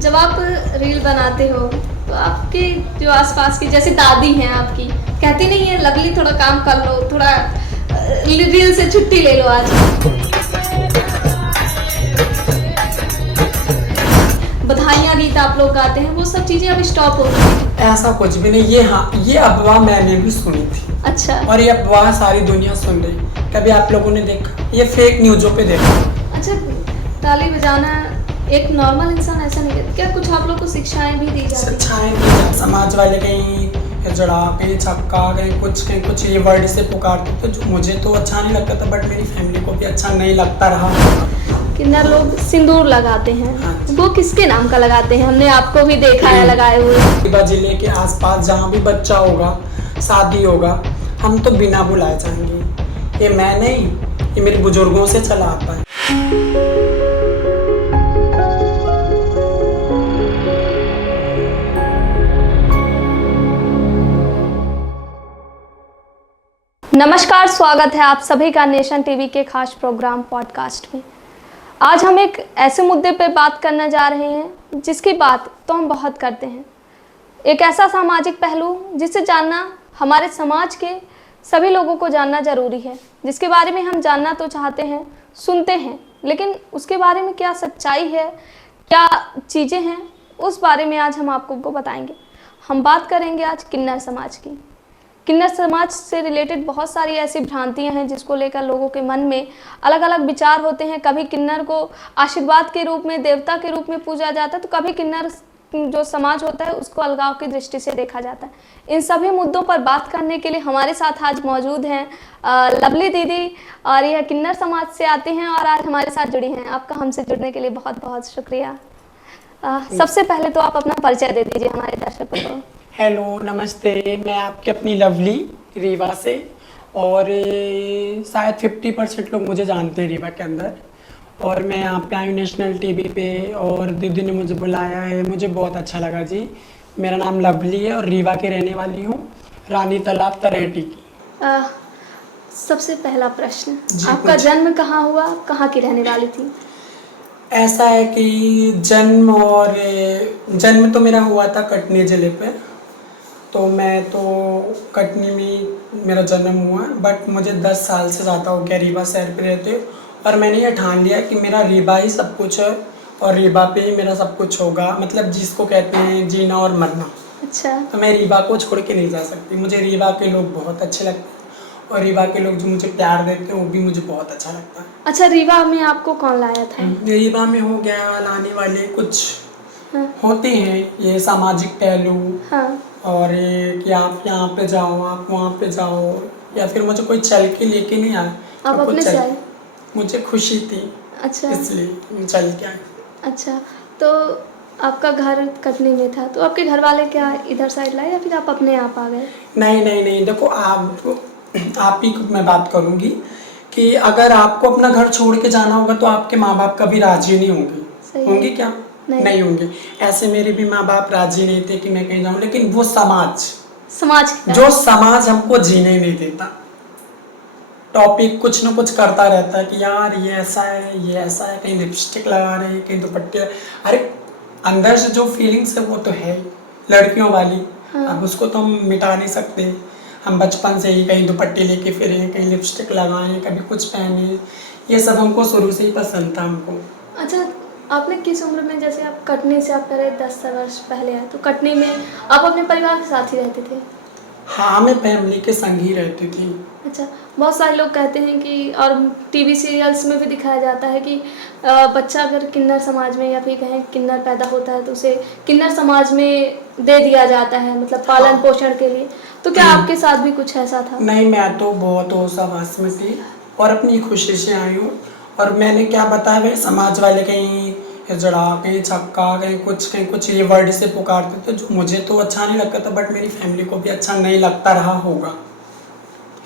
जब आप रील बनाते हो तो आपके जो आसपास की जैसे दादी हैं आपकी कहती नहीं है लवली थोड़ा काम कर लो, थोड़ा रील से छुट्टी ले लो आज। बधाइयाँ गीत आप लोग गाते हैं, वो सब चीजें अब स्टॉप हो गई हैं। ऐसा कुछ भी नहीं। ये अफवाह मैंने भी सुनी थी। अच्छा। और ये अफवाह सारी दुनिया सुन रही। कभी आप लोगों ने देखा? ये फेक न्यूज़ों पे देखा। अच्छा, ताली बजाना एक नॉर्मल इंसान ऐसा नहीं करता क्या? कुछ आप लोग को शिक्षाएं भी दी जाती हैं? शिक्षाएं भी समाज वाले कहीं जड़ा, कहीं छक्का, कहीं कुछ ये वर्ड से पुकारते तो जो मुझे तो अच्छा नहीं लगता था, बट मेरी फैमिली को भी अच्छा नहीं लगता रहा। किन्नर लोग सिंदूर लगाते हैं। हाँ। वो किसके नाम का लगाते हैं? हमने आपको भी देखा है लगाए हुए। रीवा जिले के आसपास जहाँ भी बच्चा होगा, शादी होगा, हम तो बिना बुलाए जाएंगे। ये मैं नहीं, ये मेरे बुजुर्गों से चला आता है। नमस्कार, स्वागत है आप सभी का नेशन टीवी के खास प्रोग्राम पॉडकास्ट में। आज हम एक ऐसे मुद्दे पर बात करने जा रहे हैं जिसकी बात तो हम बहुत करते हैं। एक ऐसा सामाजिक पहलू जिसे जानना हमारे समाज के सभी लोगों को जानना ज़रूरी है, जिसके बारे में हम जानना तो चाहते हैं, सुनते हैं, लेकिन उसके बारे में क्या सच्चाई है, क्या चीज़ें हैं, उस बारे में आज हम आपको बताएंगे। हम बात करेंगे आज किन्नर समाज की। किन्नर समाज से रिलेटेड बहुत सारी ऐसी भ्रांतियां हैं जिसको लेकर लोगों के मन में अलग अलग विचार होते हैं। कभी किन्नर को आशीर्वाद के रूप में, देवता के रूप में पूजा जाता है, तो कभी किन्नर जो समाज होता है उसको अलगाव की दृष्टि से देखा जाता है। इन सभी मुद्दों पर बात करने के लिए हमारे साथ आज मौजूद हैं लवली दीदी, और यह किन्नर समाज से आती हैं और आज हमारे साथ जुड़ी हैं। आपका हमसे जुड़ने के लिए बहुत बहुत शुक्रिया। सबसे पहले तो आप अपना परिचय दे दीजिए हमारे दर्शकों को। हेलो, नमस्ते। मैं आपकी अपनी लवली रीवा से, और शायद 50% लोग मुझे जानते हैं रीवा के अंदर। और मैं यहाँ पे आई नेशनल टीवी पे, और दीदी ने मुझे बुलाया है, मुझे बहुत अच्छा लगा जी। मेरा नाम लवली है और रीवा की रहने वाली हूँ, रानी तालाब तरेटी की। सबसे पहला प्रश्न, आपका जन्म कहाँ हुआ, कहाँ की रहने वाली थी? ऐसा है कि जन्म तो मेरा हुआ था कटनी ज़िले पे। तो मैं तो कटनी में मेरा जन्म हुआ, बट मुझे 10 साल से ज़्यादा हो गया रीवा शहर पे रहते, और मैंने ये ठान लिया कि मेरा रीवा ही सब कुछ है और रीवा पे ही मेरा सब कुछ होगा। मतलब जिसको कहते हैं जीना और मरना। अच्छा। तो मैं रीवा को छोड़ के नहीं जा सकती। मुझे रीवा के लोग बहुत अच्छे लगते हैं, और रीवा के लोग जो मुझे प्यार देते हैं वो भी मुझे बहुत अच्छा लगता है। अच्छा, रीवा में आपको कौन लाया था? रीवा में हो गया लाने वाले कुछ होते हैं ये सामाजिक पहलू। हाँ। और ये कि आप यहाँ पे जाओ, आप वहाँ पे जाओ, या फिर मुझे कोई चल के लेके नहीं आया। आप अपने से आए? मुझे खुशी थी। अच्छा, इसलिए चल के आए। अच्छा, तो आपका घर कटनी में था, तो आपके घर वाले क्या इधर साइड लाए या फिर आप अपने आप आ गए? नहीं नहीं नहीं, देखो आप ही को मैं बात करूँगी कि अगर आपको अपना घर छोड़ के जाना होगा तो आपके माँ बाप कभी राजी नहीं होंगे। होंगे क्या? नहीं होंगे। ऐसे मेरे भी माँ बाप राजी नहीं थे कि मैं कहीं जाऊँ, लेकिन वो समाज जो समाज हमको जीने नहीं देता। टॉपिक कुछ ना कुछ करता रहता है कि यार ये ऐसा है, ये ऐसा है, कहीं लिपस्टिक लगा रहे हैं, कहीं दुपट्टे। अरे अंदर से जो फीलिंग्स है वो तो है लड़कियों वाली। हाँ। अब उसको तो हम मिटा नहीं सकते। हम बचपन से ही कहीं दुपट्टे लेके फिरे, कहीं लिपस्टिक लगाएं, कभी कुछ पहने, ये सब हमको शुरू से ही पसंद था हमको। अच्छा, आपने किस उम्र में, जैसे आप कटनी से आप कह 10 वर्ष पहले आए, तो कटनी में आप अपने परिवार के साथ ही रहते थे? हाँ, मैं फैमिली के संग ही रहती थी। अच्छा, बहुत सारे लोग कहते हैं कि, और टीवी सीरियल्स में भी दिखाया जाता है कि बच्चा अगर किन्नर समाज में या फिर कहें किन्नर पैदा होता है तो उसे किन्नर समाज में दे दिया जाता है, मतलब पालन पोषण के लिए। तो क्या आपके साथ भी कुछ ऐसा था? नहीं, मैं तो बहुत होशाबाश में थी और अपनी खुशी से आई हूँ। और मैंने क्या बताया, वे समाज वाले कहीं जड़ा, कहीं छक्का, कहीं कुछ ये वर्ड से पुकारते थे जो मुझे तो अच्छा नहीं लगता था, बट मेरी फैमिली को भी अच्छा नहीं लगता रहा होगा।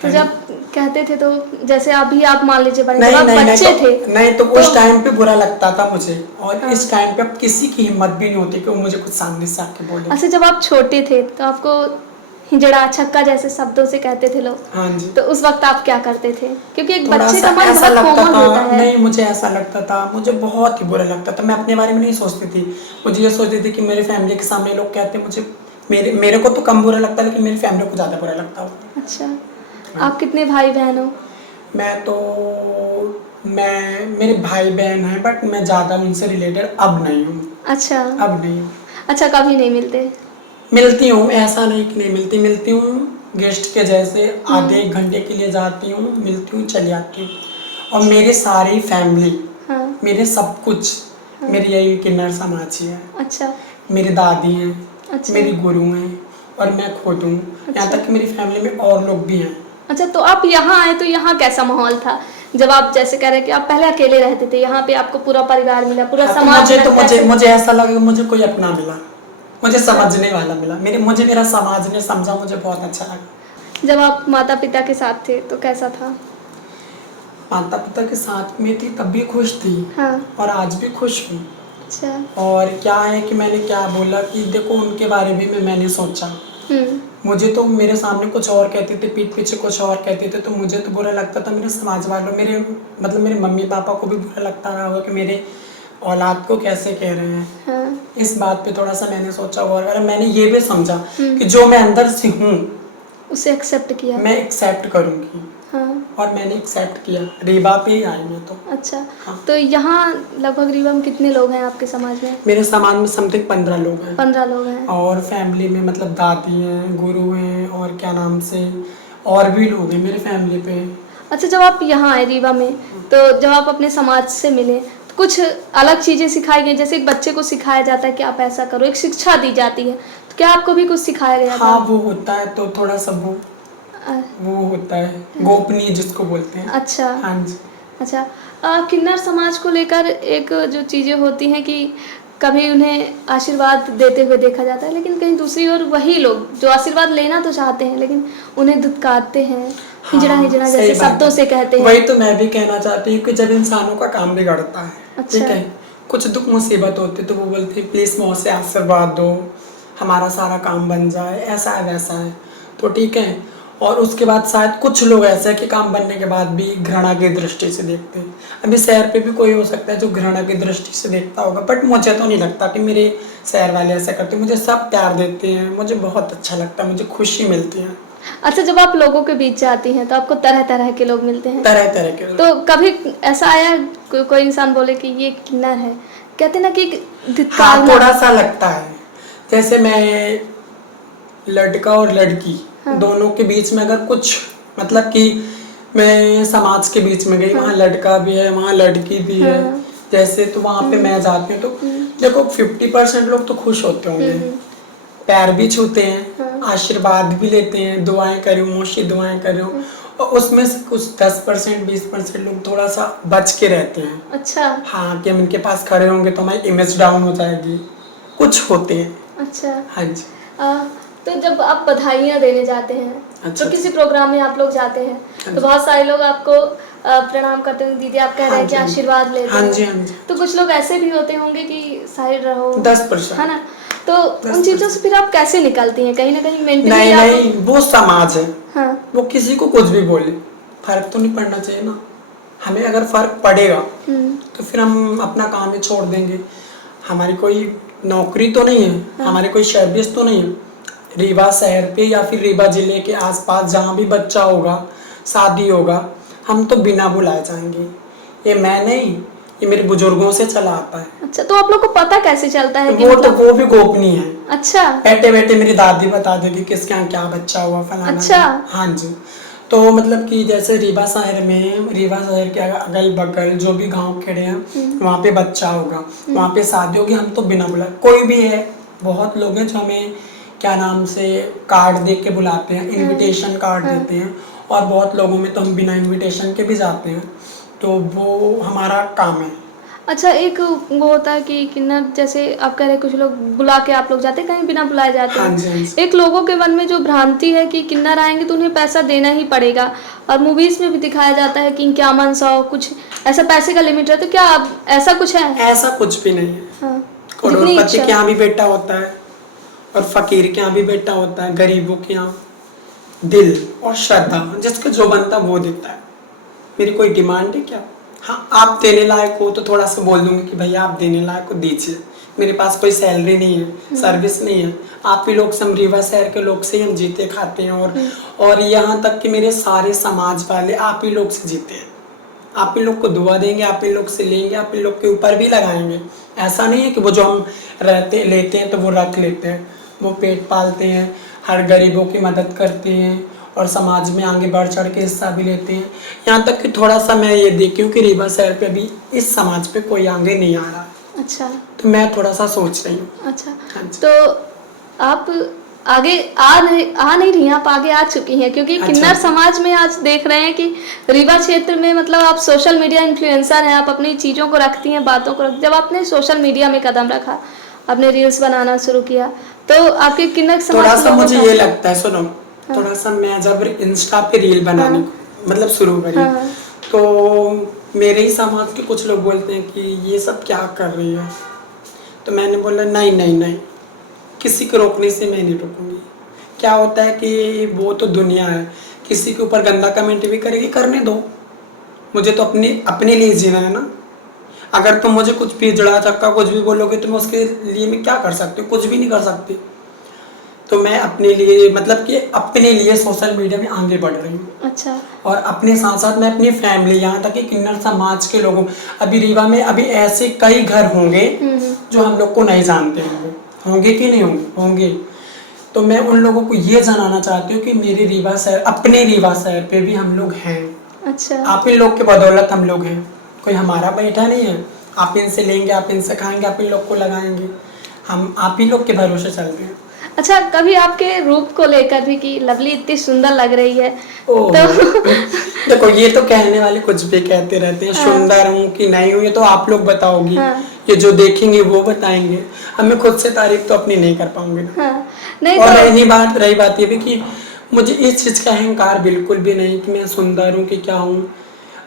तो जब कहते थे तो जैसे अभी आप मान लीजिए नहीं, जब आप नहीं, बच्चे नहीं, थे नहीं तो उस टाइम पे बुरा लगता था मुझे, और हाँ। इस टाइम पे अब किसी की हिम्मत भी नहीं होती कि वो मुझे कुछ सामने से आके बोले। अच्छा, जब आप छोटे थे तो आपको हिजड़ा छक्का जैसे शब्दों से कहते थे लोग। हाँ जी। तो उस वक्त आप क्या करते थे? क्योंकि एक थोड़ा बच्चे सा का मन ऐसा बहुत लगता कोमल था, होता है। नहीं मुझे ऐसा लगता था, मुझे बहुत ही बुरा लगता था। मैं अपने बारे में नहीं सोचती थी, मुझे ये सोचती थी कि मेरी फैमिली के सामने लोग कहते हैं, मुझे मेरे को तो कम बुरा लगता, लेकिन मेरी फैमिली को ज़्यादा बुरा लगता होगा। अच्छा, आप कितने भाई बहन हो? मैं मेरे भाई बहन हैं, बट मैं ज़्यादा उनसे रिलेटेड अब नहीं हूँ। अच्छा। अब नहीं हूँ। अच्छा, कभी नहीं मिलते? मिलती हूँ, ऐसा नहीं कि नहीं मिलती, मिलती हूँ गेस्ट के जैसे, आधे एक घंटे के लिए जाती हूँ, मिलती हूँ, चली आती हूँ। और मेरे सारी फैमिली, हाँ। मेरे सब कुछ, हाँ। मेरी यही किन्नर समाज ही है। अच्छा। मेरी दादी हैं, अच्छा। मेरी गुरु हैं, और मैं खुद हूँ। यहाँ अच्छा। तक कि मेरी फैमिली में और लोग भी हैं। अच्छा, तो आप यहाँ आए तो यहाँ कैसा माहौल था? जब आप जैसे कह रहे हैं कि आप पहले अकेले रहते थे, यहाँ पे आपको पूरा परिवार मिला, पूरा हाँ, समाज मिला, मुझे ऐसा लगा कि मुझे कोई अपना मिला, मुझे समझने वाला मिला, मुझे मेरा समाज ने समझा, मुझे बहुत अच्छा लगा। जब आप माता पिता के साथ थे तो कैसा था? माता पिता के साथ में थी तब भी खुश थी। हाँ। और आज भी खुश हूँ। अच्छा। और क्या है कि मैंने क्या बोला कि देखो, उनके बारे में मैंने सोचा, मुझे तो मेरे सामने कुछ और कहते थे, पीठ पीछे कुछ और कहते थे, तो मुझे तो बुरा लगता था। मेरे समाज वालों, मेरे मम्मी पापा को भी बुरा लगता रहा होगा कि मेरे औलाद को कैसे कह रहे हैं। हाँ। इस बात पे थोड़ा सा मैंने सोचा, और मैंने ये भी समझा कि जो मैं अंदर से हूँ उसे एक्सेप्ट किया, मैं एक्सेप्ट करूँगी। हाँ। और मैंने एक्सेप्ट किया, रीवा पे ही आई मैं तो। अच्छा। हाँ। तो यहाँ लगभग रीवा में कितने लोग हैं आपके समाज में? मेरे समाज में समथिंग 15 लोग हैं। 15 लोग हैं। और फैमिली में मतलब दादी हैं, गुरु हैं, और क्या नाम से और भी लोग हैं मेरे फैमिली पे। अच्छा, जब आप यहाँ आए रीवा में, तो जब आप अपने समाज से मिले तो कुछ अलग चीज़ें सिखाई गई? जैसे एक बच्चे को सिखाया जाता है कि आप ऐसा करो, एक शिक्षा दी जाती है, तो क्या आपको भी कुछ सिखाया गया था? हाँ, वो होता है, तो थोड़ा सा वो होता है गोपनीय जिसको बोलते हैं। अच्छा। हाँ जी। अच्छा, किन्नर समाज को लेकर एक जो चीज़ें होती हैं कि कभी उन्हें आशीर्वाद देते हुए देखा जाता है, लेकिन कहीं दूसरी ओर वही लोग जो आशीर्वाद लेना तो चाहते हैं लेकिन उन्हें धुतकारते हैं, हिजड़ा हिजड़ा जैसे शब्दों से कहते हैं। वही तो मैं भी कहना चाहती हूँ कि जब इंसानों का काम बिगड़ता है, अच्छा। ठीक है, कुछ दुख मुसीबत होती तो वो बोलते हैं प्लीज मुझ से आशीर्वाद दो, हमारा सारा काम बन जाए, ऐसा है वैसा है, तो ठीक है। और उसके बाद शायद कुछ लोग ऐसे हैं कि काम बनने के बाद भी घृणा की दृष्टि से देखते हैं। अभी शहर पे भी कोई हो सकता है जो घृणा की दृष्टि से देखता होगा, बट मुझे तो नहीं लगता कि मेरे शहर वाले ऐसा करते। मुझे सब प्यार देते हैं, मुझे बहुत अच्छा लगता है, मुझे खुशी मिलती है। अच्छा, जब आप लोगों के बीच जाती हैं तो आपको तरह तरह के लोग मिलते हैं? तरह तरह के। तो कभी ऐसा आया कोई इंसान बोले कि ये किन्नर है, कहते ना कि हाँ, थोड़ा सा लगता है। जैसे मैं लड़का और लड़की, हाँ, दोनों के बीच में अगर कुछ मतलब कि मैं समाज के बीच में गई, हाँ, वहाँ लड़का भी है, वहाँ लड़की भी, हाँ, है, जैसे तो वहाँ पे मैं जाती हूँ तो देखो 50% लोग तो खुश होते होंगे, पैर भी छूते हैं, हाँ, आशीर्वाद भी लेते हैं, दुआएं करो मोशी दुआएं करो, और उसमें से कुछ 10% 20% लोग थोड़ा सा बच के रहते हैं। अच्छा। हाँ, कि हम इनके पास खड़े होंगे तो हमारी इमेज डाउन हो जाएगी, कुछ होते हैं। अच्छा। हाँ जी। तो जब आप बधाइयाँ देने जाते हैं, अच्छा, तो किसी प्रोग्राम में आप लोग जाते हैं, तो बहुत सारे लोग आपको प्रणाम करते हैं, दीदी आप कह रहे हैं कि आशीर्वाद लेते हैं। हाँ जी, हाँ जी। तो कुछ लोग ऐसे भी होते होंगे कि साइड रहो, 10%, है ना? तो उन चीज़ों से फिर आप कैसे निकलती हैं? कहीं ना कहीं मेंटली नहीं, वो समाज है, हाँ, वो किसी को कुछ भी बोले, फर्क तो नहीं पड़ना चाहिए ना। हमें अगर फर्क पड़ेगा तो फिर हम अपना काम ही छोड़ देंगे। हमारी कोई नौकरी तो नहीं है, हाँ, हमारी कोई सर्विस तो नहीं है। रीवा शहर पे या फिर रीवा जिले के आसपास जहाँ भी बच्चा होगा, शादी होगा, हम तो बिना बुलाए जाएंगे। ये मैं नहीं, ये मेरे बुजुर्गों से चला आता है। अच्छा, तो आप लोग को पता कैसे चलता है कि वो भी गोपनीय है। अच्छा। बैठे बैठे मेरी दादी बता देगी किसके यहाँ क्या बच्चा हुआ, फलाना। अच्छा। हाँ जी। तो मतलब कि जैसे रीवा शहर के अगल बगल जो भी गांव खेड़े हैं, वहाँ पे बच्चा होगा, वहाँ पे शादी होगी, हम तो बिना बुलाए, कोई भी है, बहुत लोग हैं जो हमें क्या नाम से कार्ड दे के बुलाते हैं, इनविटेशन कार्ड देते हैं, और बहुत लोगों में तो हम बिना इनविटेशन के भी जाते हैं, तो वो हमारा काम है। अच्छा, एक वो होता है कि किन्नर जैसे आप कह रहे कुछ लोग बुला के आप लोग जाते हैं, कहीं बिना बुलाए जाते हैं। हाँ जी, हाँ जी। एक लोगों के मन में जो भ्रांति है कि किन्नर आएंगे तो उन्हें पैसा देना ही पड़ेगा, और मूवीज में भी दिखाया जाता है कि क्या मन सौ कुछ ऐसा पैसे का लिमिट है, तो क्या ऐसा कुछ है? ऐसा कुछ भी नहीं है। हाँ, करोड़पति के यहाँ भी बेटा होता है और फकीर के यहाँ भी बेटा होता है, गरीबों के यहाँ दिल और श्रद्धा, जिसका जो बनता वो देता है। मेरी कोई डिमांड है क्या? हाँ, आप देने लायक हो तो थोड़ा सा बोल दूंगी कि भैया आप देने लायक हो, दीजिए। मेरे पास कोई सैलरी नहीं है, सर्विस नहीं है। आप ही लोग रीवा शहर के लोग से ही हम जीते खाते हैं, और यहाँ तक कि मेरे सारे समाज वाले आप ही लोग से जीते हैं। आप ही लोग को दुआ देंगे, आप ही लोग से लेंगे, आप ही लोग के ऊपर भी लगाएंगे। ऐसा नहीं है कि वो जो हम लेते हैं तो वो रख लेते हैं। वो पेट पालते हैं, हर गरीबों की मदद करते हैं और समाज में आगे बढ़ चढ़ के हिस्सा भी लेते हैं। यहाँ तक कि थोड़ा सा मैं ये देखी हूँ कि रीवा शहर पे भी इस समाज पे कोई आगे नहीं आ रहा। अच्छा, तो मैं थोड़ा सा सोच रही हूँ। अच्छा, तो आप आगे आ नहीं रही हैं, आप आगे आ चुकी हैं, क्योंकि अच्छा। किन्नर समाज में आज देख रहे हैं कि रीवा क्षेत्र में मतलब आप सोशल मीडिया इन्फ्लुएंसर हैं, आप अपनी चीज़ों को रखती हैं, बातों को जब आपने सोशल मीडिया में कदम रखा, आपने रील्स बनाना शुरू किया, तो आपके किन्नर समाज थोड़ा सा मुझे ये लगता है, सुनो, थोड़ा सा मैं जब इंस्टा पे रील बनाने मतलब शुरू करी, तो मेरे ही समाज के कुछ लोग बोलते हैं कि ये सब क्या कर रही है। तो मैंने बोला नहीं नहीं नहीं, किसी को रोकने से मैं नहीं रोकूंगी। क्या होता है कि वो तो दुनिया है, किसी के ऊपर गंदा कमेंट भी करेगी, करने दो। मुझे तो अपने लिए जीना है ना। अगर तुम मुझे कुछ भी जड़ा चक्का कुछ भी बोलोगे तो मैं उसके लिए मैं क्या कर सकती हूँ? कुछ भी नहीं कर सकती। तो मैं अपने लिए मतलब कि अपने लिए सोशल मीडिया में आगे बढ़ रही हूँ। अच्छा। और अपने साथ साथ मैं अपनी फैमिली, यहाँ तक कि किन्नर समाज के लोगों, अभी रीवा में अभी ऐसे कई घर होंगे जो हम लोग को नहीं जानते होंगे कि नहीं होंगे। तो मैं उन लोगों को ये जनाना चाहती हूँ कि मेरे रीवा शहर, अपने रीवा शहर पे भी हम लोग हैं। अच्छा। आप इन लोग के बदौलत हम लोग हैं, कोई हमारा बैठा नहीं है। आप इनसे लेंगे, आप इनसे खाएंगे, आप इन लोग को लगाएंगे, हम आप ही लोग के भरोसे चलते हैं। अच्छा, कभी आपके रूप को लेकर भी कि लवली इतनी सुंदर लग रही है तो देखो, ये तो कहने वाले कुछ भी कहते रहते हैं। सुंदर हूँ कि नहीं हूँ ये तो आप लोग बताओगी। ये जो देखेंगे वो बताएंगे, हमें खुद से तारीफ तो अपनी नहीं कर पाऊंगे। नहीं। और रही बात ये भी कि मुझे इस चीज का अहंकार बिल्कुल भी नहीं कि मैं सुंदर हूँ कि क्या हूँ।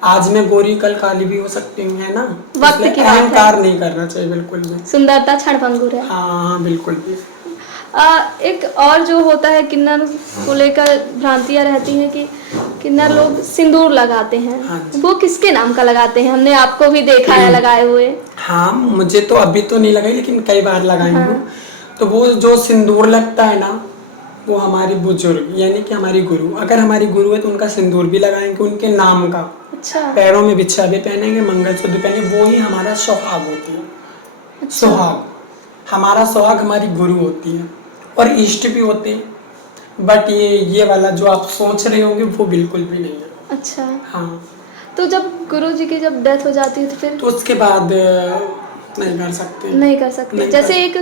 आज मैं गोरी कल काली भी हो सकती हूँ, है ना। वक्त की बात है। अहंकार नहीं करना चाहिए बिल्कुल भी। सुंदरता क्षणभंगुर है। हाँ बिल्कुल भी। एक और जो होता है किन्नर को लेकर भ्रांतियां रहती हैं कि किन्नर लोग सिंदूर लगाते हैं। हाँ, वो किसके नाम का लगाते हैं? हमने आपको भी देखा है लगाए हुए। हाँ, मुझे तो अभी तो नहीं लगाई, लेकिन कई बार लगाई हूँ। तो वो जो सिंदूर लगता है ना, वो हमारे बुजुर्ग यानी कि हमारी गुरु, अगर हमारी गुरु है तो उनका सिंदूर भी लगाएंगे, उनके नाम का। अच्छा। पैरों में बिछिया भी पहनेंगे, मंगलसूत्र पहनेंगे, वो ही हमारा सुहाग होती है। अच्छा। सुहाग, हमारा सुहाग हमारी गुरु होती है और इष्ट भी होते हैं। बट ये वाला जो आप सोच रहे होंगे वो बिल्कुल भी नहीं है। अच्छा। हाँ। तो जब गुरु जी की जब डेथ हो जाती है तो फिर तो उसके बाद नहीं कर सकते। जैसे एक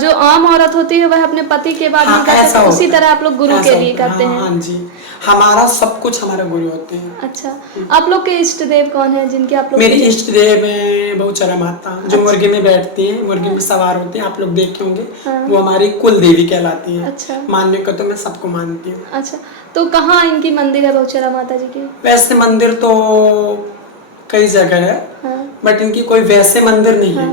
जो आम औरत होती है वह अपने पति के बाद नहीं कर सकती, उसी तरह आप लोग गुरु के लिए करते हैं। हाँ जी, हमारा सब कुछ हमारे गुरु होते हैं। अच्छा। आप लोग के इष्ट देव कौन है जिनके आप लोग? मेरी इष्ट देव है बहुचरा माता, जो मुर्गे में बैठती है, मुर्गे में सवार होती है, आप लोग देखे होंगे। वो हमारी कुल देवी कहलाती है। अच्छा। मानने को तो मैं सबको मानती हूँ। अच्छा, तो कहाँ इनकी मंदिर है बहुचरा माता जी की? वैसे मंदिर तो कई जगह है, बट इनकी कोई वैसे मंदिर नहीं है।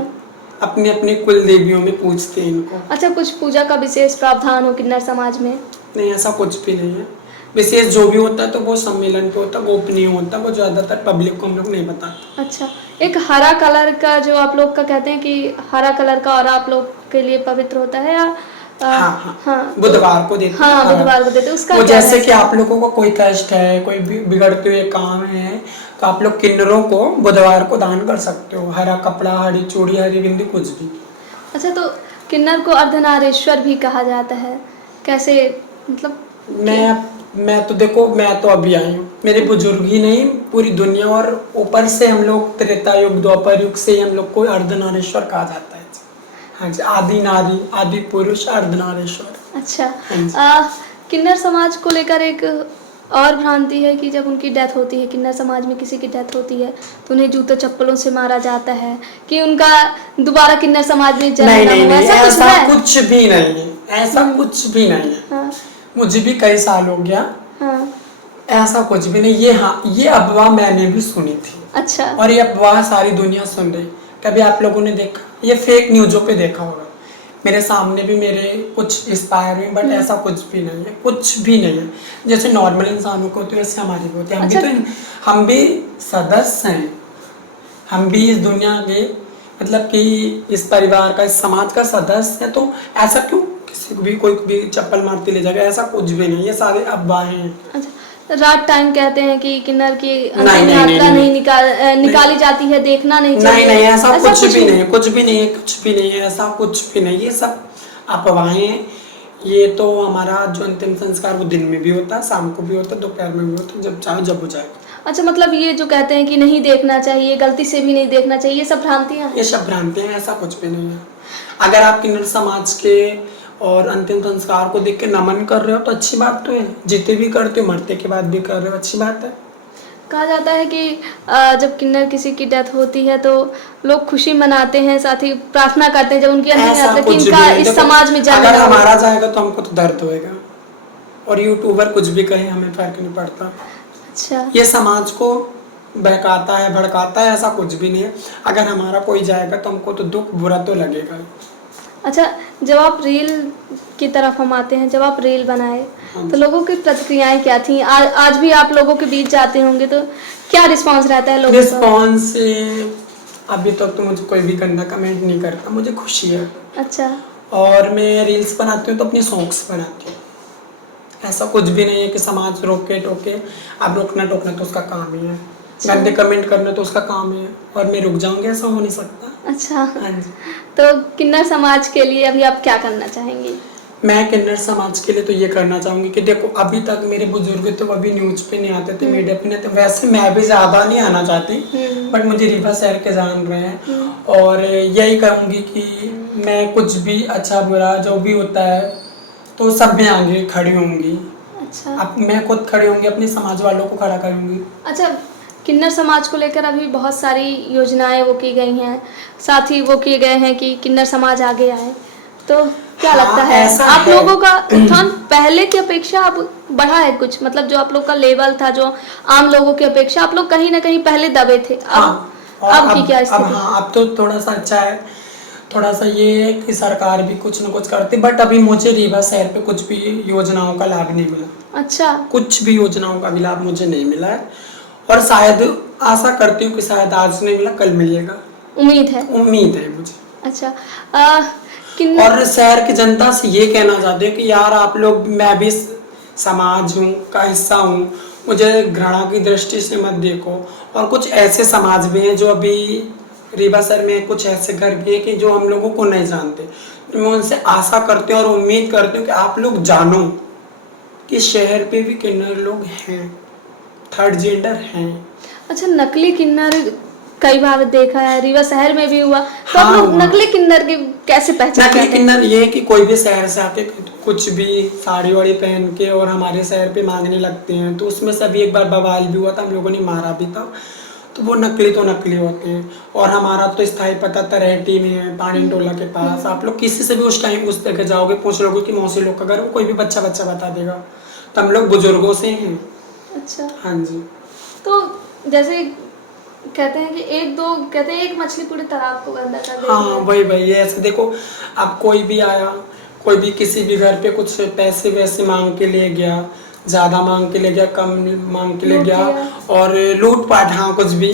अपनी अपनी कुल देवियों में पूजते हैं इनको। अच्छा, कुछ पूजा का विशेष प्रावधान हो किन्नर समाज में? नहीं, ऐसा कुछ भी नहीं है। विशेष जो भी होता है तो वो सम्मेलन पे होता है, गोपनीय होता है, वो ज्यादातर पब्लिक को हम लोग नहीं बताते। अच्छा, एक हरा कलर का जो आप लोग का कहते हैं कि हरा कलर का और आप लोग के लिए पवित्र होता है, या हाँ, बुधवार को देते। हाँ, बुधवार को देते। उसका वो जैसे कि आप लोगों को कोई कष्ट है, कोई बिगड़ते हुए काम है, तो आप लोग किन्नरों को बुधवार को दान कर सकते हो। हरा कपड़ा, हरी चूड़ी, हरी बिंदी, कुछ भी। अच्छा, तो किन्नर को अर्धनारीश्वर भी कहा जाता है, कैसे मतलब? मैं तो देखो, मैं तो अभी आई हूँ, मेरे बुजुर्ग ही नहीं पूरी दुनिया, और ऊपर से हम लोग त्रेता युग द्वापर युग से हम लोग को अर्धनारीश्वर कहा जाता है। हाँ जी, आदि नारी, आदि पुरुष, अर्धनारीश्वर। अच्छा। किन्नर समाज को लेकर एक और भ्रांति है कि जब उनकी डेथ होती है, किन्नर समाज में किसी की डेथ होती है तो उन्हें जूते चप्पलों से मारा जाता है कि उनका दोबारा किन्नर समाज में जन्म नहीं, ऐसा कुछ भी नहीं है। ऐसा कुछ भी नहीं है। हाँ। मुझे भी कई साल हो गया। हाँ। ऐसा कुछ भी नहीं। ये अफवाह मैंने भी सुनी थी। अच्छा। और ये अफवाह सारी दुनिया सुन रही। कभी आप लोगों ने देखा? ये फेक न्यूज़ों पे देखा होगा। मेरे सामने भी मेरे कुछ इंस्पायर हुए, बट ऐसा कुछ भी नहीं है, कुछ भी नहीं है। जैसे नॉर्मल इंसानों को होती है वैसे हमारी भी होती है। हम भी सदस्य हैं, हम भी इस दुनिया के मतलब कि इस परिवार का, इस समाज का सदस्य है। तो ऐसा क्यों किसी को भी कोई भी चप्पल मारती ले जाएगा, ऐसा कुछ भी नहीं, ये सारे अफवाहें हैं। अच्छा, रात टाइम कहते हैं कि किन्नर की अंतिम यात्रा नहीं निकाली जाती है, देखना नहीं चाहिए। नहीं, ऐसा कुछ भी नहीं है, कुछ भी नहीं है, कुछ भी नहीं है, ऐसा कुछ भी नहीं, ये सब अफवाहें हैं। ये तो हमारा जो अंतिम संस्कार वो दिन में भी होता है, शाम को भी होता है, दोपहर में भी होता है, जब चाहे जब हो जाए। अच्छा, मतलब ये जो कहते हैं कि नहीं देखना चाहिए, गलती से भी नहीं देखना चाहिए, ये सब भ्रांतियां हैं? ये सब भ्रांतियां हैं, ऐसा कुछ भी नहीं है। अगर आप किन्नर समाज के और अंतिम संस्कार को देख के नमन कर रहे हो तो अच्छी बात तो है, जीते भी करते हो, मरते के बाद भी कर रहे हो, अच्छी बात है। कहा जाता है कि जब किन्नर किसी की डेथ होती है तो लोग खुशी मनाते हैं, साथ ही प्रार्थना करते हैं जब उनकी अंतिम यात्रा कि इनका इस समाज में जाना। अगर हमारा जाएगा तो हमको तो दर्द होएगा, और यूट्यूबर कुछ भी कहे हमें फर्क नहीं पड़ता। अच्छा, ये समाज को बहकाता है, भड़काता है, ऐसा कुछ भी नहीं है। अगर हमारा कोई जाएगा तो हमको तो दुख बुरा तो लगेगा। अच्छा, जब आप रील की तरफ हम आते हैं, जब आप रील बनाए तो लोगों की प्रतिक्रियाएं क्या थी? आज भी आप लोगों के बीच जाते होंगे तो क्या रिस्पांस रहता है लोगों का? रिस्पांस अभी तक तो मुझे कोई भी गंदा कमेंट नहीं करता, मुझे खुशी है। अच्छा, और मैं रील्स बनाती हूँ तो अपने शौक से बनाती हूँ, ऐसा कुछ भी नहीं है कि समाज रोके टोके। अब रोकना टोकना तो उसका काम ही है, गंदे कमेंट करना तो उसका काम है, और मैं रुक जाऊंगी, ऐसा हो नहीं सकता। अच्छा, हाँ जी। तो किन्नर समाज के लिए अभी आप क्या करना चाहेंगे? मैं किन्नर समाज के लिए तो ये करना चाहूंगी कि देखो, अभी तक मेरे बुजुर्ग तो अभी न्यूज पे नहीं आते थे, मीडिया पे नहीं थे, वैसे मैं भी ज्यादा नहीं आना चाहती, बट मुझे रीवा शहर के जान रहे हैं, और यही कहूंगी कि मैं कुछ भी अच्छा बुरा जो भी होता है तो सब में आगे खड़ी होंगी। अच्छा, अब मैं खुद खड़ी होंगी, अपने समाज वालों को खड़ा करूंगी। अच्छा, किन्नर समाज को लेकर अभी बहुत सारी योजनाएं वो की गई हैं, साथ ही वो किए गए हैं कि किन्नर समाज आगे आए, तो क्या लगता है आप लोगों का उत्थान पहले की अपेक्षा अब बढ़ा है कुछ? मतलब जो आप लोग का लेवल था, जो आम लोगों की अपेक्षा आप लोग कहीं ना कहीं पहले दबे थे, अब की क्या स्थिति? अब तो थोड़ा सा अच्छा है। थोड़ा सा ये है कि सरकार भी कुछ न कुछ करती, बट अभी मुझे रीवा शहर पे कुछ भी योजनाओं का लाभ नहीं मिला। अच्छा, कुछ भी योजनाओं का भी लाभ मुझे नहीं मिला है, और शायद आशा करती हूँ कि शायद आज नहीं मिला कल मिलेगा, उम्मीद है मुझे। अच्छा, और शहर की जनता से ये कहना चाहते हैं कि यार आप लोग, मैं भी समाज हूँ का हिस्सा हूँ, मुझे घृणा की दृष्टि से मत देखो। और कुछ ऐसे समाज भी हैं जो अभी रीवा शहर में, कुछ ऐसे घर भी है कि जो हम लोगों को नहीं जानते, तो मैं उनसे आशा करती हूँ और उम्मीद करती हूँ कि आप लोग जानो कि शहर पे भी किन्नर लोग हैं, थर्ड जेंडर हैं। अच्छा, नकली किन्नर कई बार देखा है, रीवा शहर में भी हुआ, तो आप लोग नकली किन्नर की कैसे पहचान करते हैं? नकली किन्नर ये है कि कोई भी शहर से आके कुछ भी साड़ी वाड़ी पहन के और हमारे शहर पे मांगने लगते हैं, तो उसमें से अभी एक बार बवाल भी हुआ था, हम लोगों ने मारा भी था, तो वो नकली तो नकली होते हैं। और हमारा तो स्थायी पता तरहेटी में है, पानी टोला के पास। आप लोग किसी से भी उस टाइम उस जगह जाओगे, पूछ लोगे कि मौसी लोग का घर, वो कोई भी बच्चा बता देगा, तो हम लोग बुजुर्गों से हैं। अच्छा, हाँ जी। तो जैसे कहते हैं कि एक मछली पूरे तालाब को गंदा कर देती है। हाँ, वही ऐसे देखो, अब कोई भी आया, कोई भी किसी भी घर पे कुछ पैसे वैसे मांग के ले गया, ज़्यादा मांग के ले गया, कम मांग के ले गया, और लूटपाट, हाँ कुछ भी,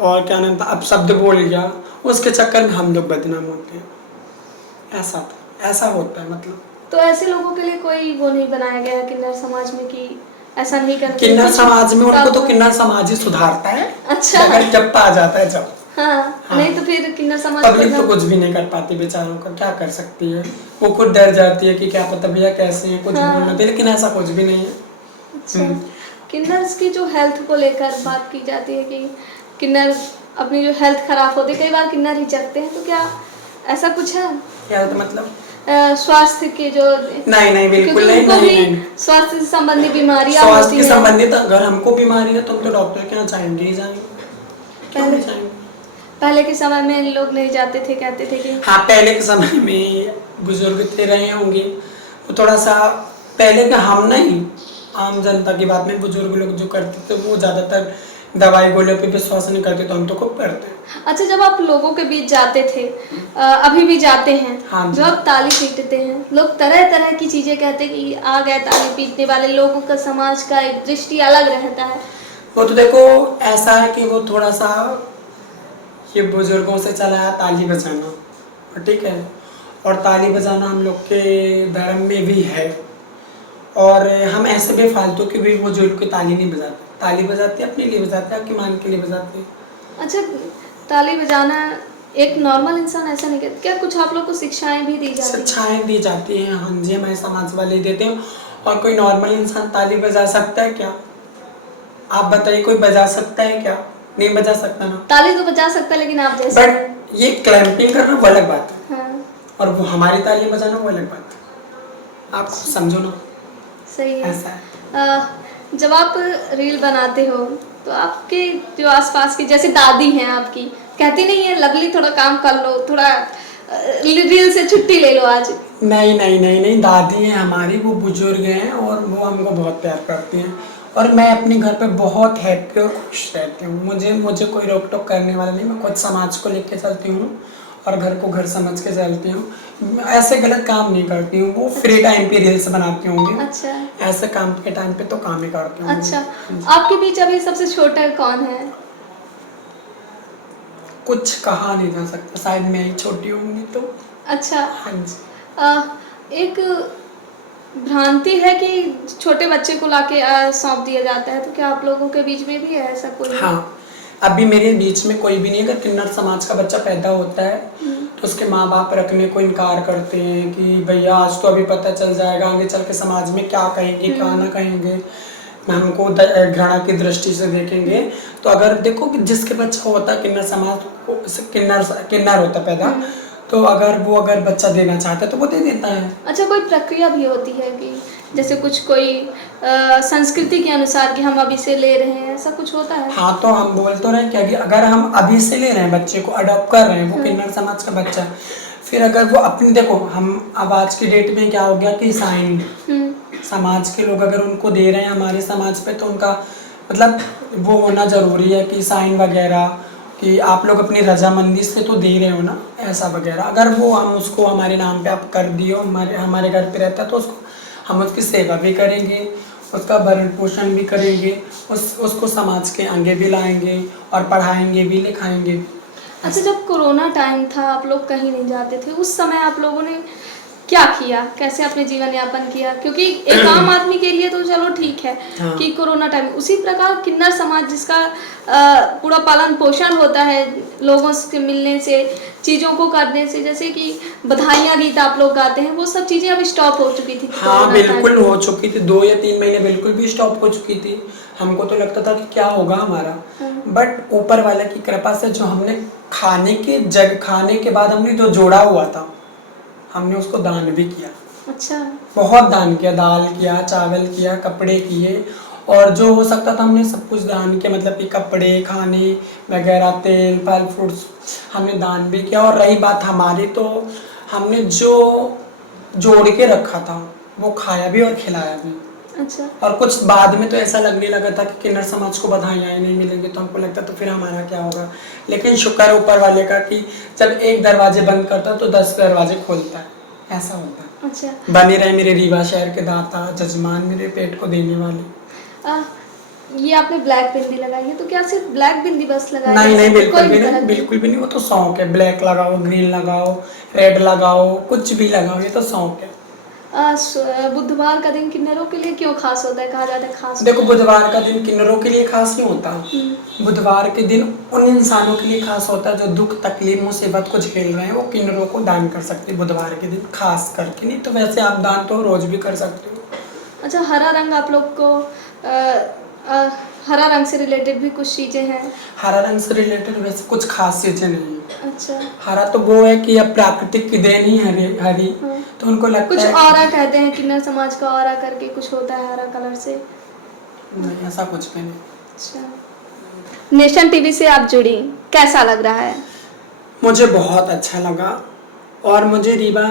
और क्या नाम था, अब शब्द बोल गया, उसके चक्कर में हम लोग बदनाम होते हैं। ऐसा होता है मतलब। तो ऐसे लोगों के लिए कोई वो नहीं बनाया गया किन्नर समाज में कि ऐसा नहीं करना? किन्नर समाज में उनको तो किन्नर समाज ही सुधारता है। अच्छा, अगर जब आ जाता है जब। हाँ। नहीं तो फिर किन्नर समाज पब्लिक तो कुछ भी नहीं कर पाती, बेचारों का क्या कर सकती है, वो खुद डर जाती है कि क्या पता भैया कैसे हैं, कुछ बोलना दे, लेकिन ऐसा कुछ भी नहीं है। अच्छा, किन्नर्स की जो हेल्थ को लेकर बात की जाती है कि किन्नर अपनी जो हेल्थ खराब होती है, कई बार किन्नर हिचकते हैं, तो क्या ऐसा कुछ है? क्या मतलब स्वास्थ्य के जो नहीं बिल्कुल नहीं, स्वास्थ्य से संबंधित बीमारियां होती हैं। स्वास्थ्य से संबंधित अगर हमको बीमारी है तो हम तो डॉक्टर के यहाँ जाएंगे ही जाएंगे, क्यों नहीं जाएंगे? पहले के समय में लोग नहीं जाते थे, कहते थे कि हाँ, पहले के समय में बुजुर्ग थे रहे होंगे, वो थोड़ा सा पहले के, हम नहीं, आम जनता की बात में बुजुर्ग लोग जो करते थे वो ज़्यादातर दवाई गोलियों पे विश्वास नहीं करते तो हम तो खूब करते हैं। अच्छा, जब आप लोगों के बीच जाते थे, अभी भी जाते हैं, हाँ जी। जो आप ताली पीटते हैं, लोग तरह तरह की चीजें कहते हैं कि आ गए ताली पीटने वाले, लोगों का समाज का एक दृष्टि अलग रहता है। वो तो देखो ऐसा है कि वो थोड़ा सा ये बुजुर्गों से चला है ताली बजाना, ठीक है, और ताली बजाना हम लोग के धर्म में भी है, और हम ऐसे बेफालतू के भी बुजुर्ग की ताली नहीं बजाते, ताली बजाते अपने लिए बजाते, आपकी मान के लिए बजाते। अच्छा, ताली बजाना एक नॉर्मल इंसान ऐसा नहीं करता क्या? कुछ आप लोग को शिक्षाएं भी दी जाती हैं? शिक्षाएं दी जाती हैं, हाँ जी, हमारे समाज वाले देते हैं। और कोई नॉर्मल इंसान ताली बजा सकता है क्या? आप बताइए, कोई बजा सकता है क्या? नहीं बजा सकता ना। ताली तो बजा सकता है, लेकिन आप जैसे बट ये क्लैंपिंग करना वो अलग बात है, हाँ, और वो हमारी ताली बजाना वो अलग बात है, आप समझो ना। सही है। ऐसा है। जब आप रील बनाते हो तो आपके जो आसपास की, जैसे दादी हैं आपकी, कहती नहीं है लवली थोड़ा काम कर लो, थोड़ा रील से छुट्टी ले लो आज? नहीं नहीं नहीं नहीं, दादी हैं हमारी, वो बुजुर्ग हैं और वो हमको बहुत प्यार करती हैं, और मैं अपने घर पे बहुत हैप्पी और खुश रहती हूँ। मुझे कोई रोक टोक करने वाला नहीं, मैं खुद समाज को लेके चलती हूँ और घर को घर समझ के चलती हूँ। ऐसे गलत काम नहीं करती हूँ, वो फ्री टाइम पे रील्स बनाती होंगी। अच्छा, ऐसे काम के टाइम पे तो काम ही करती हूँ। अच्छा। आपके बीच अभी सबसे छोटा कौन है? कुछ कहा नहीं जा सकता, शायद मैं ही छोटी होंगी तो। अच्छा। हाँ जी। एक भ्रांति है कि छोटे बच्चे को लाके सौंप दिया जाता है, तो क्या आप लोगों के बीच में भी है ऐसा कोई? हाँ, अभी मेरे बीच में कोई भी नहीं है। अगर किन्नर समाज का बच्चा पैदा होता है तो उसके माँ बाप रखने को इनकार करते हैं कि भैया आज तो अभी पता चल जाएगा, आगे चल के समाज में क्या कहेंगे क्या ना कहेंगे, हमको घृणा की दृष्टि से देखेंगे। तो अगर देखो कि जिसके बच्चा होता है किन्नर समाज को, किन्नर होता पैदा, तो अगर बच्चा देना चाहता है तो वो दे देता है। अच्छा, कोई प्रक्रिया भी होती है कि जैसे कुछ कोई संस्कृति के अनुसार कि हम अभी से ले रहे हैं, ऐसा कुछ होता है? हाँ, तो हम बोल तो रहे हैं कि अगर हम अभी से ले रहे हैं बच्चे को, अडॉप्ट कर रहे हैं, वो किन्नर समाज का बच्चा है, फिर अगर वो अपनी, देखो हम अब आज की डेट में क्या हो गया कि साइन समाज के लोग अगर उनको दे रहे हैं हमारे समाज पे, तो उनका मतलब वो होना जरूरी है कि साइन वगैरह कि आप लोग अपनी रजामंदी से तो दे रहे हो ना, ऐसा वगैरह। अगर वो हम उसको हमारे नाम पे आप कर दियो, हमारे घर पे रहता है, तो उसको हम उसकी सेवा भी करेंगे, उसका भरण पोषण भी करेंगे, उसको समाज के आगे भी लाएंगे और पढ़ाएंगे भी, लिखाएंगे भी। अच्छा, जब कोरोना टाइम था, आप लोग कहीं नहीं जाते थे, उस समय आप लोगों ने क्या किया, कैसे अपने जीवन यापन किया? क्योंकि एक आम आदमी के लिए तो चलो ठीक है हाँ। कि कोरोना टाइम, उसी प्रकार किन्नर समाज जिसका पूरा पालन पोषण होता है लोगों से मिलने से, चीज़ों को करने से, जैसे कि बधाइयाँ गीत आप लोग गाते हैं, वो सब चीज़ें अब स्टॉप हो चुकी थी। हाँ बिल्कुल हो चुकी थी, 2 या 3 महीने बिल्कुल भी स्टॉप हो चुकी थी। हमको तो लगता था कि क्या होगा हमारा, बट ऊपर वाले की कृपा से जो हमने खाने के बाद हमने जो जोड़ा हुआ था, हमने उसको दान भी किया। अच्छा, बहुत दान किया, दाल किया, चावल किया, कपड़े किए, और जो हो सकता था हमने सब कुछ दान किया, मतलब कि कपड़े, खाने वगैरह, तेल, फल फ्रूट्स हमने दान भी किया। और रही बात हमारी, तो हमने जो जोड़ के रखा था वो खाया भी और खिलाया भी। अच्छा। और कुछ बाद में तो ऐसा लगने लगा था कि किन्नर समाज को बधाइयाँ ही नहीं मिलेंगी, तो हमको लगता तो फिर हमारा क्या होगा। लेकिन शुक्र है ऊपर वाले का कि जब एक दरवाजे बंद करता तो 10 दरवाजे खोलता है, ऐसा होता है। अच्छा। बने रहे मेरे रीवा शहर के दाता, जजमान, मेरे पेट को देने वाले। ये आपने ब्लैक बिंदी लगाई है, तो क्या सिर्फ ब्लैक बिंदी बस लगाई? नहीं नहीं, बिल्कुल कोई भी तरह नहीं, की? बिल्कुल भी नहीं, वो तो शौक है। ब्लैक लगाओ, ग्रीन लगाओ, रेड लगाओ, कुछ भी लगाओ, ये तो शौक है। बुधवार का दिन किन्नरों के लिए क्यों खास होता है, कहा जाता है खास? देखो, बुधवार का दिन किन्नरों के लिए खास नहीं होता। बुधवार के दिन उन इंसानों के लिए खास होता है जो दुख तकलीफ मुसीबत को झेल रहे हैं, वो किन्नरों को दान कर सकते हैं बुधवार के दिन खास करके। नहीं तो वैसे आप दान तो रोज भी कर सकते हो। अच्छा, हरा रंग आप लोग को हरा रंग से रिलेटेड भी कुछ चीजें हैं? हरा रंग से रिलेटेड वैसे कुछ खास चीजें नहीं है। अच्छा। हरा तो वो है कि अब प्राकृतिक की देन ही हरी, तो उनको लगता कुछ है ऑरा कहते हैं, किन्नर समाज का ऑरा करके कुछ होता है हरा कलर से। नहीं, ऐसा कुछ भी नहीं। अच्छा। नेशन टीवी से आप जुड़ी, कैसा लग रहा है? मुझे बहुत अच्छा लगा, और मुझे रीवा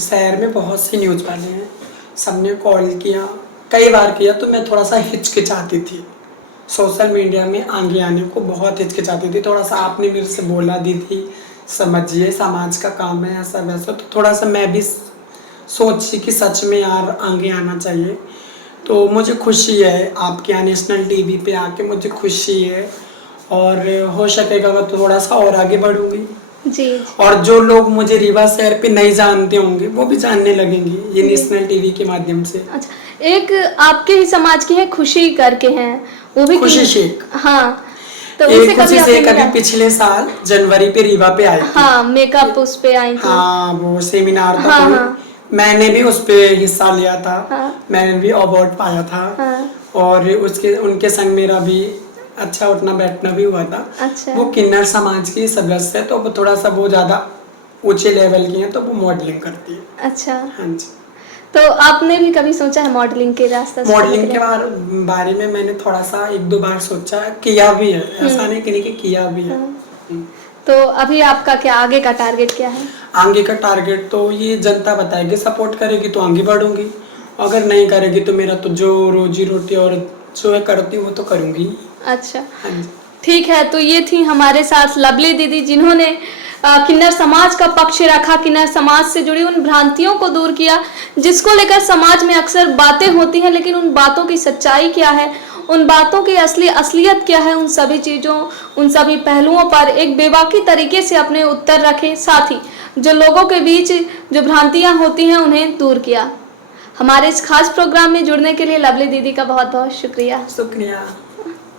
शहर में बहुत सी न्यूज़ वाले हैं, सबने कॉल किया, कई बार किया, तो मैं थोड़ा सा हिचकिचाती थी सोशल मीडिया में आगे आने को बहुत हिचकिचाती थी। थोड़ा सा आपने मेरे से बोला दीदी समझिए समाज का काम है ऐसा वैसा, तो थोड़ा सा मैं भी सोची कि सच में यार आगे आना चाहिए। तो मुझे खुशी है आपके यहाँ नेशनल टीवी पे आके, मुझे खुशी है और हो सकेगा तो थोड़ा सा और आगे बढ़ूंगी जी। और जो लोग मुझे रीवा शहर पे नहीं जानते होंगे वो भी जानने लगेंगे ये नेशनल टीवी के माध्यम से। अच्छा, एक आपके ही समाज की है खुशी करके हैं, वो भी खुशी शेख। हाँ, तो एक उनसे खुशी आपने शेख अभी मिला? पिछले साल जनवरी पे रीवा पे आई थी। हाँ, मेकअप उस पे आई थी। हाँ, वो सेमिनार था हाँ, कोई। हाँ। मैंने भी उस पे हिस्सा लिया था। हाँ। मैंने भी अवार्ड पाया था। हाँ। और उसके उनके संग मेरा भी अच्छा उठना बैठना भी हुआ था। अच्छा। वो किन्नर समाज की सदस्य है, तो वो थोड़ा सा वो ज्यादा ऊंचे लेवल की है, तो वो मॉडलिंग करती है। अच्छा, हाँ जी। तो आपने भी कभी सोचा है मॉडलिंग के रास्ते से मॉडलिंग निकले? के बारे में मैंने थोड़ा सा 1-2 बार सोचा, किया भी है, ऐसा नहीं कि किया भी है। तो अभी आपका क्या आगे का टारगेट क्या है? आगे का टारगेट तो ये जनता बताएगी, सपोर्ट करेगी तो आगे बढ़ूंगी, अगर नहीं करेगी तो मेरा तो जो रोजी रोटी और जो है करती हूँ वो तो करूंगी। अच्छा, हाँ जी। ठीक है। तो ये थी हमारे साथ लवली दीदी, जिन्होंने किन्नर समाज का पक्ष रखा, किन्नर समाज से जुड़ी उन भ्रांतियों को दूर किया जिसको लेकर समाज में अक्सर बातें होती हैं, लेकिन उन बातों की सच्चाई क्या है, उन बातों की असलियत क्या है, उन सभी चीज़ों, उन सभी पहलुओं पर एक बेबाकी तरीके से अपने उत्तर रखे, साथ ही जो लोगों के बीच जो भ्रांतियां होती हैं उन्हें दूर किया। हमारे इस खास प्रोग्राम में जुड़ने के लिए लवली दीदी का बहुत बहुत शुक्रिया। शुक्रिया।